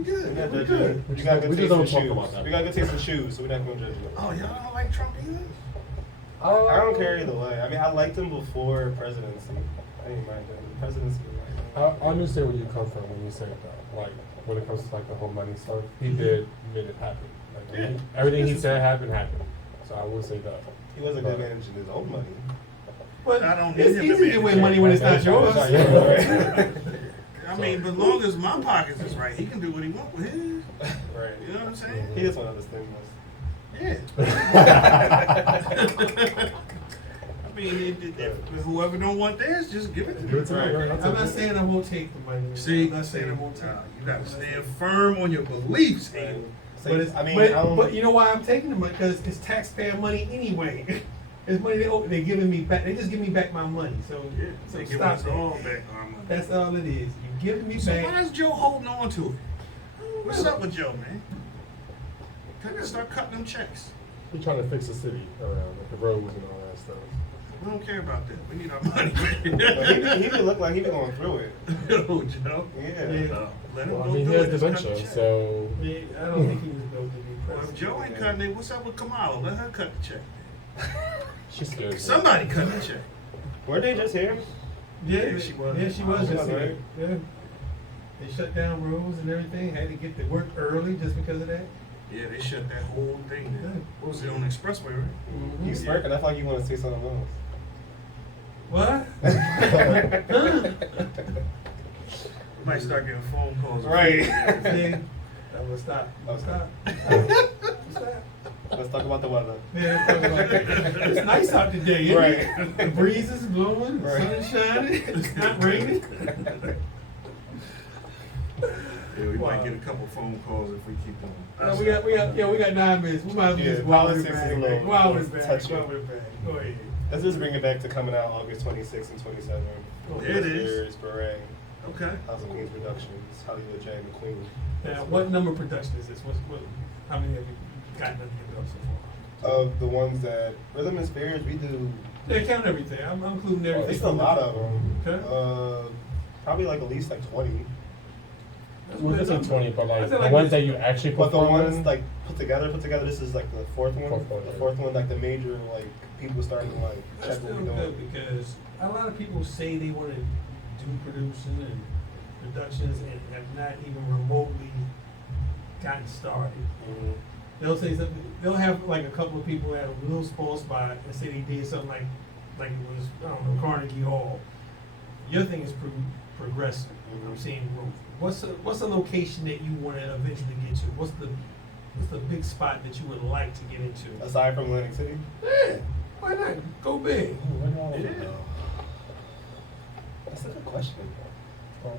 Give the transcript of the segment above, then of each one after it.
We good. We good. You got good taste in shoes. We got good taste in shoes, so we're not gonna judge you. Oh, y'all don't like Trump either? I don't care either way. I mean, I liked him before presidency. I didn't mind him. Presidency. I understand where you come from when you say that. Like when it comes to like the whole money stuff, he made it happen. Like, everything he said happened. So I would say that. He wasn't good managing his own money. But I don't. It's easy to give away money when it's not yours. I mean, but long as my pockets is right, he can do what he wants with his. Right. You know what I'm saying? He just want other stimulus. Yeah. I mean, if whoever don't want theirs, just give it to them. Right. I'm not saying I won't take the money. See, I'm not saying I won't take it. You gotta stand firm on your beliefs, Right. But, it's, I mean, but you know why I'm taking the money? Because it's taxpayer money anyway. It's money they're giving me back. They just give me back my money. So, yeah, so they give stop us that. all back our money. That's all it is. You giving me So back. why is Joe holding on to it? What's up with Joe, man? Can I start cutting them checks? He's trying to fix the city around, like the roads and all that stuff. We don't care about that. We need our money. he would look like he been going through it. Oh, Joe. Yeah. Let him Well, I go mean, do he has it. Just cut the dementia, check. so Yeah, I don't think he was going to be Well, president. if Joe ain't cutting it, what's up with Kamala? Let her cut the check. she scares me. Somebody cut the check. Were they just here? Yeah, she was. Yeah, she was She just was, here. right? Yeah. They shut down roads and everything. Had to get to work early just because of that. Yeah, they shut that whole thing down. What was it on the expressway, right? Mm-hmm. You smirking. I thought you want to say something else. What? We might start getting phone calls. Right. See, I'm gonna stop. Okay. Stop. Let's talk about the weather. Yeah, let's talk about that. It's nice out today, isn't Right. it? The breeze is blowing, the Right. sun is shining, it's not raining. Yeah, we might get a couple phone calls if we keep going. No, we got 9 minutes. We might as well Yeah, just go out with politics it is a back. little Go out with it back. touchy. Go out with it back. Go ahead. Let's just bring it back to coming out August 26th and 27th. There it is. Beret, Okay. House of Queens Productions, Hollywood J. McQueen. Now, what number production is this? How many have you gotten under your belt so far? Of the ones that Rhythm and Spirits, we do. They count everything. I'm including everything. It's a lot of them. Okay. Probably like at least like 20. Well, this is 20, but like I feel the like ones it's- that you actually But the perform ones in, like put together, this is like the fourth one. Fourth one, The right. fourth one, like the major, like people starting to like That's check what still we doing. good because a lot of people say they want to do producing and productions and have not even remotely gotten started. Mhm. They'll say something. They'll have like a couple of people at a little small spot and say they did something like it was, I don't know, Carnegie Hall. Your thing is progressive. I'm seeing growth. What's a location that you want to eventually get to? What's the big spot that you would like to get into? Aside from Atlantic City, Yeah, why not? Go big. Yeah. that's a good question. you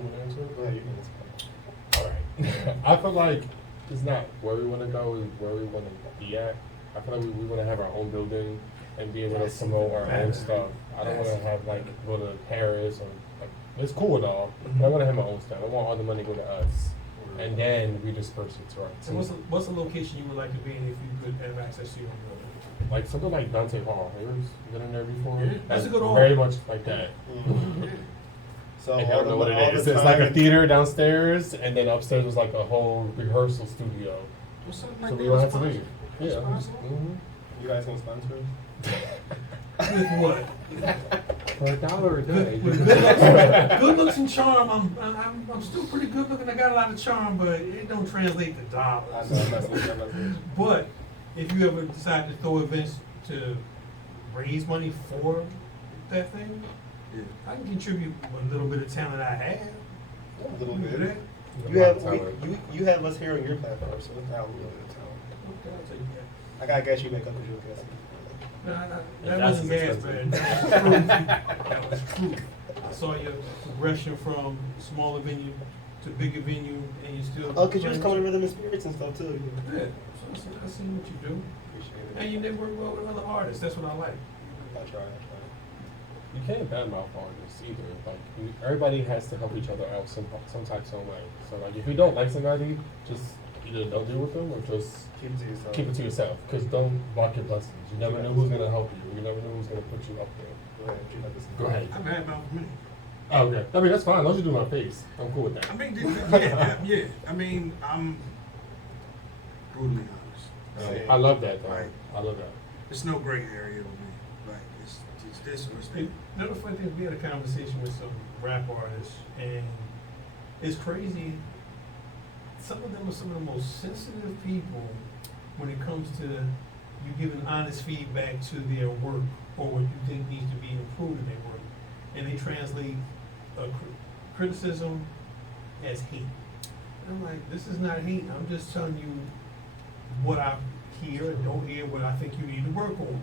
want to answer? Go ahead, you can answer. All right. I feel like it's not where we want to go, it's where we want to be at. I feel like we want to have our own building and be able to promote our own stuff. I don't want to have like go to Paris or like it's cool and all, but I want to have my own stuff. I want all the money to go to us, and then we disperse it to our So team. what's a location you would like to be in if you could have access to your own building? Like something like Dante Hall. Have you ever been in there before? Yeah, that's a good hall. Very much like that. Mhm. So I all don't know what all it is. the It's like a time- theater downstairs, and then upstairs was like a whole rehearsal studio. What's something So like we that? don't have to Sponsor? leave. Yeah. Sponsor? Mhm. You guys gonna sponsor us? With what? For $1 a day. With good looks and charm. I'm still pretty good looking. I got a lot of charm, but it don't translate to I know, dollars. I'm messing with you, I'm messing with you. But if you ever decide to throw events to raise money for that thing, Yeah. I can contribute a little bit of talent I have. A little You do bit. that? You have you have us here on your platform, so it's not a little bit of talent. Okay, I'll take that. I gotta guess you make up because you're a guest. Nah, Yeah, that that's wasn't gas, expensive. man. That was truth. That was truth. I saw your progression from smaller venue to bigger venue, and you still. Oh, because you was coming to Rhythm and Spirits and stuff too. Yeah, so I see what you do, Appreciate it. and you network well with other artists. That's what I like. I try. You can't badmouth artists either. Like everybody has to help each other out some type, some way. So like if you don't like somebody, just either don't deal with them or just Keep it to yourself. keep it to yourself. Because don't block your blessings. You never know who's gonna help you. You never know who's gonna put you up there. Go ahead. You have this. Go ahead. I'm mad about me. Oh, okay. I mean, that's fine. Don't you do my face? I'm cool with that. I mean, yeah. I mean, I'm brutally honest. I love that, though. Right. I love that. It's no gray area with me. Like, it's this or it's that. You know, the funny thing, we had a conversation with some rap artists, and it's crazy. Some of them are some of the most sensitive people when it comes to you giving honest feedback to their work or what you think needs to be improved in their work. And they translate criticism as hate. And I'm like, this is not hate. I'm just telling you what I hear and don't hear, what I think you need to work on.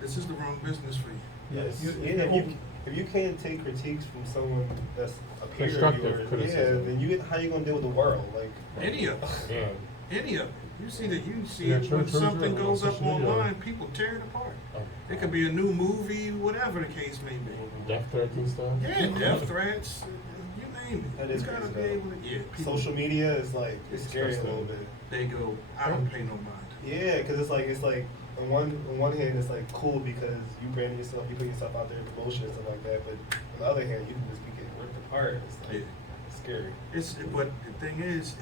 This is the wrong business for you. Yes. You- If you can't take critiques from someone that's a peer of Constructive yours, criticism. then how you gonna deal with the world? Like, Any of it. Yeah. Any of it. You see that Yeah, it when true, something true. goes up Social media. online, people tear it apart. Oh. It could be a new movie, whatever the case may be. Death threats and stuff. Yeah, death threats, you name it. That You is gotta crazy, be though. able to, yeah. People, social media is like it's It's scary a disgusting. little bit. they go, I don't pay no mind. Yeah, because it's like on one hand it's like cool because you brand yourself, you put yourself out there in promotion and stuff like that. But on the other hand, you can just be getting ripped apart. It's like Yeah. scary. But the thing is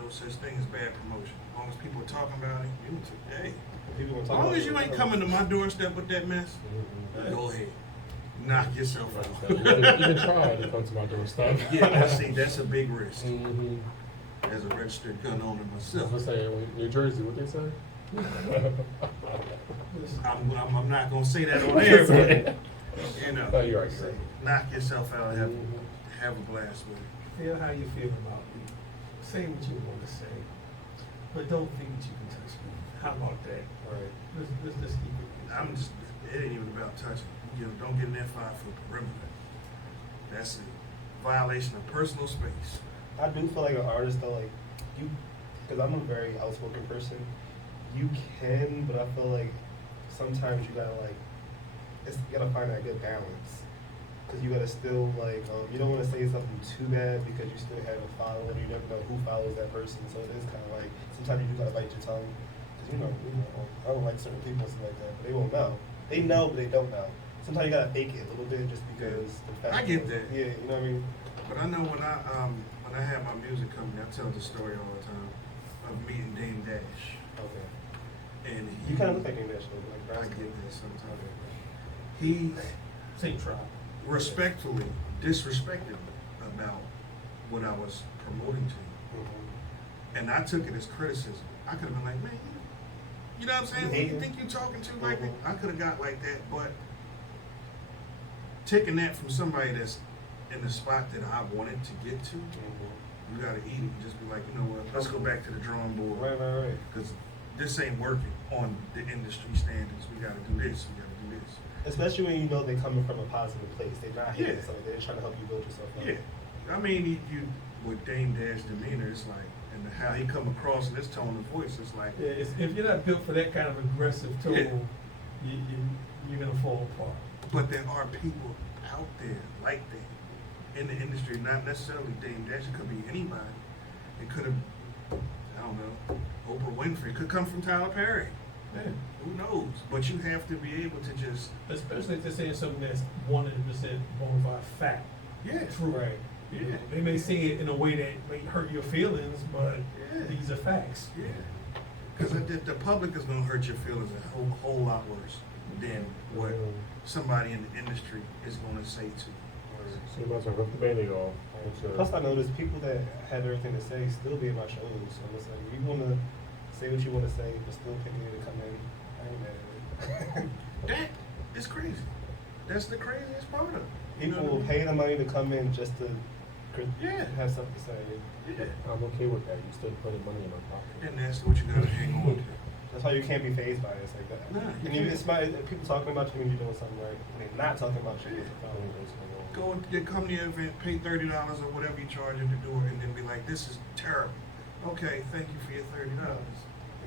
no such thing as bad promotion. As long as people are talking about it, hey. People gonna As talk long about as you it. ain't coming to my doorstep with that mess, Mhm. go ahead. Knock yourself You out. can try to come to my doorstep. Yeah, see, that's a big risk. Mm-hmm. As a registered gun owner I myself. was saying, New Jersey, what they say? I'm not gonna say that on air, but, you know. Oh, you're right, you're right. Knock yourself out, Mhm. have a blast with it. Feel how you feel about me. Say what you want to say, but don't think that you can touch me. How about that? Right. Let's just keep it. I'm just, it ain't even about touching. You know, don't get in that 5-foot perimeter. That's a violation of personal space. I do feel like an artist though, like you, because I'm a very outspoken person. You can, but I feel like sometimes you gotta you gotta find that good balance. Because you gotta still you don't want to say something too bad because you still have a follower. You never know who follows that person, so it is kind of like sometimes you do gotta bite your tongue. Because you know, I don't like certain people and stuff like that, but they won't know. They know, but they don't know. Sometimes you gotta fake it a little bit just because the fact. I get that. Yeah, you know what I mean. But I know when I have my music company, I tell the story all the time of meeting Dame Dash. Okay. And You kind of look like Dame Dash, though, like I Brasco. get that sometimes. He Same trial. respectfully disrespected me about what I was promoting to him. Mhm. And I took it as criticism. I could have been like, man, you know what I'm saying? Who you think you talking to like that? I could have got like that, but taking that from somebody that's in the spot that I wanted to get to, Mhm. you gotta eat it and just be like, you know what, let's go back to the drawing board. Right. Because this ain't working on the industry standards. We gotta do this, we gotta do this. Especially when you know they're coming from a positive place. They're not hitting Yeah. something. They're just trying to help you build yourself up. Yeah. I mean, you with Dame Dash demeanor, it's like, and how he come across in his tone of voice, it's like, Yeah, if you're not built for that kind of aggressive tone, Yeah. you're gonna fall apart. but there are people out there like that in the industry, not necessarily Dame Dash. It could be anybody. It could have, I don't know, Oprah Winfrey. It could come from Tyler Perry. Yeah. Who knows? But you have to be able to just, Especially if they're saying something that's 100% bona fide fact. yeah, True. Right. You know, Yeah. they may say it in a way that may hurt your feelings, but Yeah. these are facts. yeah. Because the public is going to hurt your feelings a whole lot worse than what somebody in the industry is going to say to you. So you might as well rip the Band-Aid off. Plus, I noticed people that have everything to say still be in my shows. So it's like, you want to say what you want to say, but still pay me to come in. I ain't mad at it. That is crazy. That's the craziest part of it. You know People what I will mean? pay the money to come in just to Yeah. have something to say. Yeah. I'm okay with that. You still putting money in my pocket. And that's what you got to hang on to. That's why you can't be fazed by it. It's like that. Nah, you and you, can't. it's my, people talking about you when you're doing something right. When they're not talking about you. Yeah. It's a problem. Go and come to your event, pay $30 or whatever you charge at the door, and then be like, "This is terrible." Okay, thank you for your $30.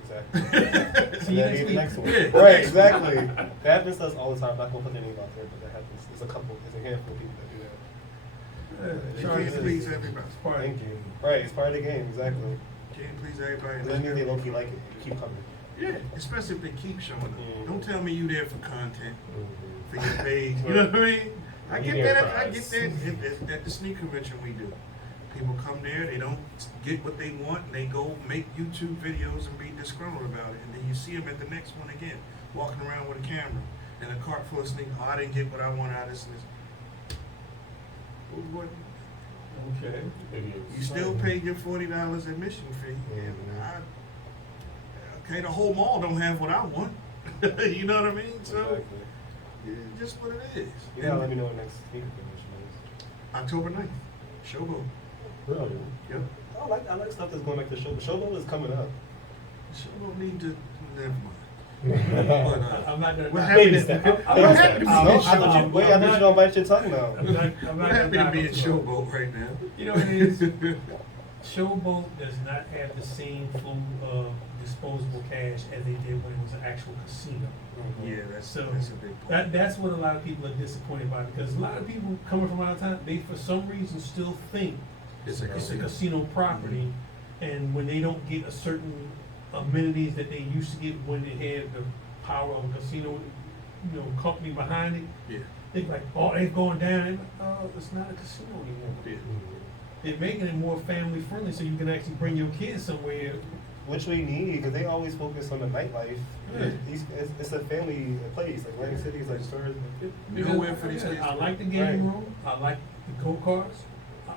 Exactly. See you And then next the week. next one. Yeah. Right, exactly. That happens to us all the time. I'm not gonna put their name out there, but that happens. There's a handful of people that do that. You Charge can't is- please everybody. it's part of the Thank you. game. Right, it's part of the game. Exactly. Can't please everybody. And that means they low key like it. You keep coming. Yeah, especially if they keep showing up. Mhm. Don't tell me you there for content, Mm-hmm. for your page. You know what I mean? I get Medium that. I fries. get that at the sneaker convention we do. People come there, they don't get what they want, and they go make YouTube videos and be disgruntled about it. And then you see them at the next one again, walking around with a camera and a cart full of sneakers. Oh, I didn't get what I wanted out of this. What? Okay. Idiots. You still pay your $40 admission fee, and okay, the whole mall don't have what I want. You know what I mean? So Exactly. it's just what it is. You gotta let me know what next sneaker convention is. October 9th, Showboat. Really? Yep. I like stuff that's going back to Showboat. Showboat is coming up. Showboat need to never mind. I'm not gonna. We're knock happy it. to- I'm we're not- happy to I'm be not- in Showboat. I'm Wait, I not- thought you don't bite your tongue now. I'm not We're happy to be in knock it. Showboat right now. You know what it is? Showboat does not have the same flow of disposable cash as they did when it was an actual casino. Yeah, that's So a big point. that's what a lot of people are disappointed by, because a lot of people coming from out of town, they for some reason still think It's a it's a casino. casino property, and when they don't get a certain amenities that they used to get when they had the power of a casino, company behind it, Yeah, they're like, oh, they've gone down. And, oh, it's not a casino anymore. yeah. They're making it more family friendly, so you can actually bring your kids somewhere. Which we need, because they always focus on the nightlife. Yeah. It's a family place. Like Atlantic City is like stores. Nowhere for these kids. I like the game Right. room. I like the go karts.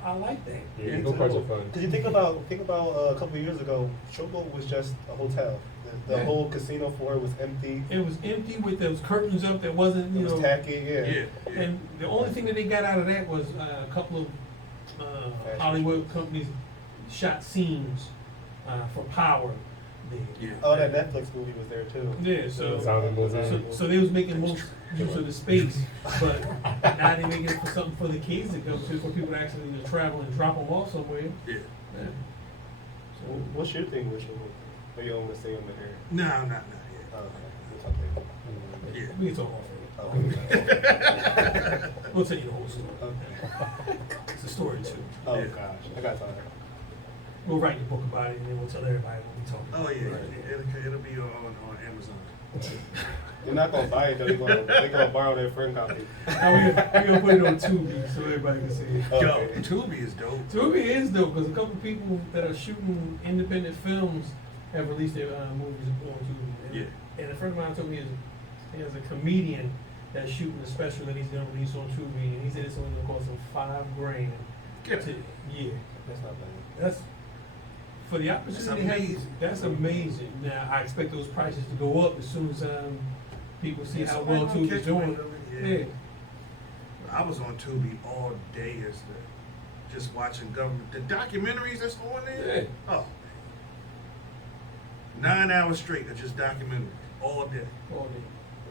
I like that. Yeah, go-karts are fun. Because you think about a couple of years ago, Showboat was just a hotel. The Yeah. whole casino floor was empty. It was empty with those curtains up that wasn't, It was tacky. Yeah, Yeah. yeah. And the only thing that they got out of that was a couple of Fashion Hollywood companies shot scenes for Power there. Yeah. Oh, that Netflix movie was there too. Yeah, so Sound of movie. so they was making most use of the space, but now they making it for something for the kids to go to, for people to actually just travel and drop them off somewhere. Yeah. Yeah. So what's your thing with Showboat? Or you don't want to stay on the air? No, not yet. Oh, okay. We'll talk later. Yeah. We can talk off Oh, it. We'll tell you the whole story. okay. It's a story too. Oh Yeah. gosh, I got tired. We'll write a book about it, and then we'll tell everybody what we talking about. Oh yeah, it'll be on Amazon. They're not gonna buy it though. They're gonna borrow their friend copy. Now we're gonna put it on Tubi so everybody can see it. Yo, Okay. Tubi is dope. Tubi is dope because a couple of people that are shooting independent films have released their movies on Tubi. And, Yeah. and a friend of mine told me there's a comedian that's shooting a special that he's gonna release on Tubi, and he said it's only gonna cost him $5,000. Get to- it. Yeah, That's not bad. that's for the opportunity. to have- amazing. That's amazing. Now I expect those prices to go up as soon as people see Yeah, how somebody well gonna Tubi's catch doing. wind of it, yeah. I was on Tubi all day as just watching government the documentaries that's on there. Yeah. Oh, 9 hours straight of just documentaries all day. All day.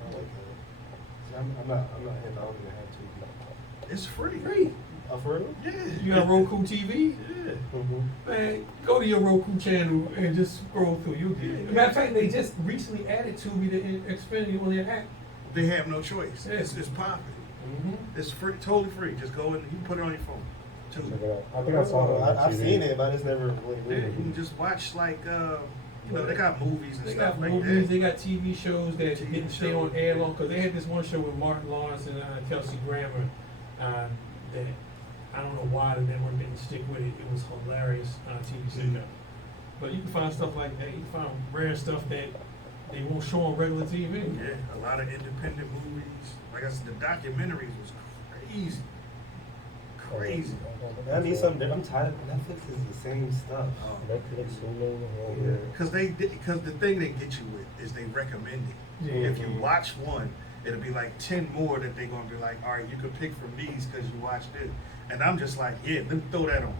I like that. See, I'm not hip. I don't even have TV. It's free. Free. Oh, for real? Yeah. You got Roku TV? Yeah. Mm-hmm. Man, go to your Roku channel and just scroll through. You'll get it. Matter of fact, they just recently added Tubi to Xfinity on their app. They have no choice. Yeah. It's popping. Mm-hmm. It's free, totally free. Just go and you can put it on your phone. Check Tubi. it out. I think I saw it on I've TV. seen it, but I just never really Yeah, you read can it. just watch like they got movies and They stuff got like movies, that. they got TV shows that TV didn't stay shows. on air long, because they had this one show with Martin Lawrence and Kelsey Grammer that I don't know why the network didn't stick with it. It was hilarious TV sitcom. But you can find stuff like that. You can find rare stuff that they won't show on regular TV. Yeah, a lot of independent movies. Like I said, the documentaries was crazy. Crazy. I need something different. I'm tired. Netflix is the same stuff. Oh. Netflix, Hulu, all Yeah. that. Because the thing they get you with is they recommend it. Yeah. If you watch one, it'll be like 10 more that they're gonna be like, all right, you can pick from these because you watched it. And I'm just like, yeah, let me throw that on.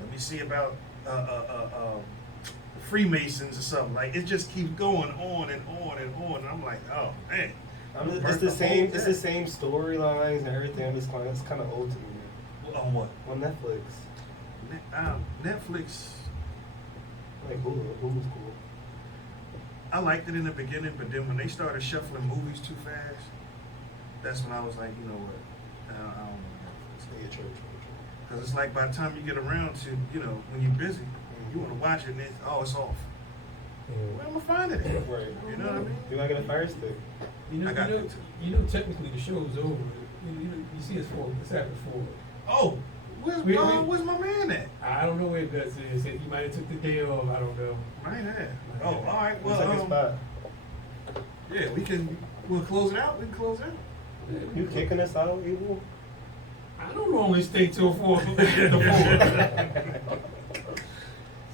Let me see about Freemasons or something. Like it just keeps going on and on and on. And I'm like, oh man. It's Burnt the the same. whole It's day. the same storylines and everything. I'm just it's kind of old to me. On what? On Netflix, Netflix. like Hulu's cool. I liked it in the beginning, but then when they started shuffling movies too fast, that's when I was like, you know what? I don't know. Yeah, true. Because it's like by the time you get around to, when you're busy, you want to watch it and it's off. Where am I finding it? Right. You know what I mean? You gotta get a Fire Stick. You know, I got you know, that too. you know, technically the show is over You see it's full, it's after 4. Oh, where's my man at? I don't know where Guts is. He might have took the day off. I don't know. Right there. Oh, all right. What's like a Well, spot? yeah, we'll close it out. We can close it out. You kicking us out, Evil? I don't normally stay till 4. The 4.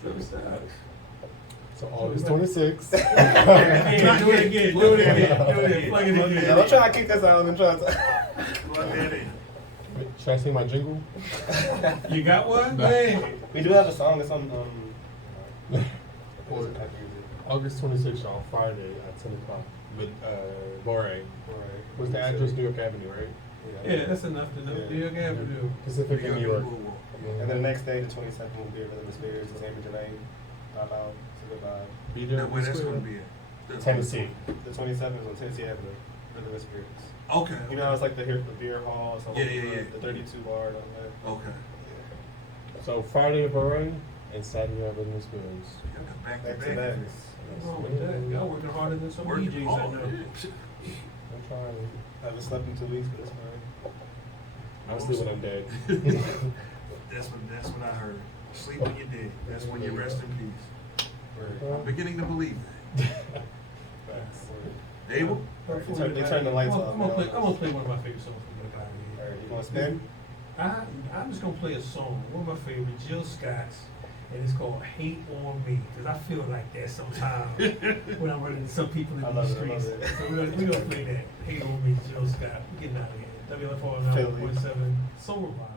So sad. So August 26th. Yeah, do it again. Do it again. Plug it Yeah, again. don't try to kick us out and try to. Plug that in. Should I sing my jingle? You got one? Man. We do have a song. It's on Or- August 26th, y'all, Friday at 10 o'clock with Lorraine. Was the address New York Avenue, right? Yeah, that's enough to know. Yeah. New York Avenue. Pacific in New York. And then the next day, the 22nd, will be at Rhythm and Spirits. His name is Janae. Pop out. Say goodbye. Be there. Now, where that's gonna be at? Tennessee. The 27th is on Tennessee Avenue. Rhythm and Spirits. Okay. You know, it's like the beer hall. So Yeah. The 32 bar and all that. Okay. So Friday at Lorraine and Saturday at Rhythm Experience. Y'all got Back back to to back. back. What's wrong with that? Y'all working harder than some Working DJs I hard, know. yeah. I'm trying. I haven't slept in 2 weeks, but it's fine. I'll sleep when I'm dead. That's what I heard. Sleep when you're dead. That's when you rest in peace. Word. I'm beginning to believe that. Facts. Abel? They turn the lights off I'm now. gonna play one of my favorite songs from the guy here. Alright, you want to spin? I'm just gonna play a song, one of my favorite, Jill Scott's, and it's called "Hate on Me" because I feel like that sometimes when I'm running into some people in I the love streets. it. So we're gonna play that "Hate on Me," Jill Scott. We're getting out of here. WFR 9.7 Soul Revival.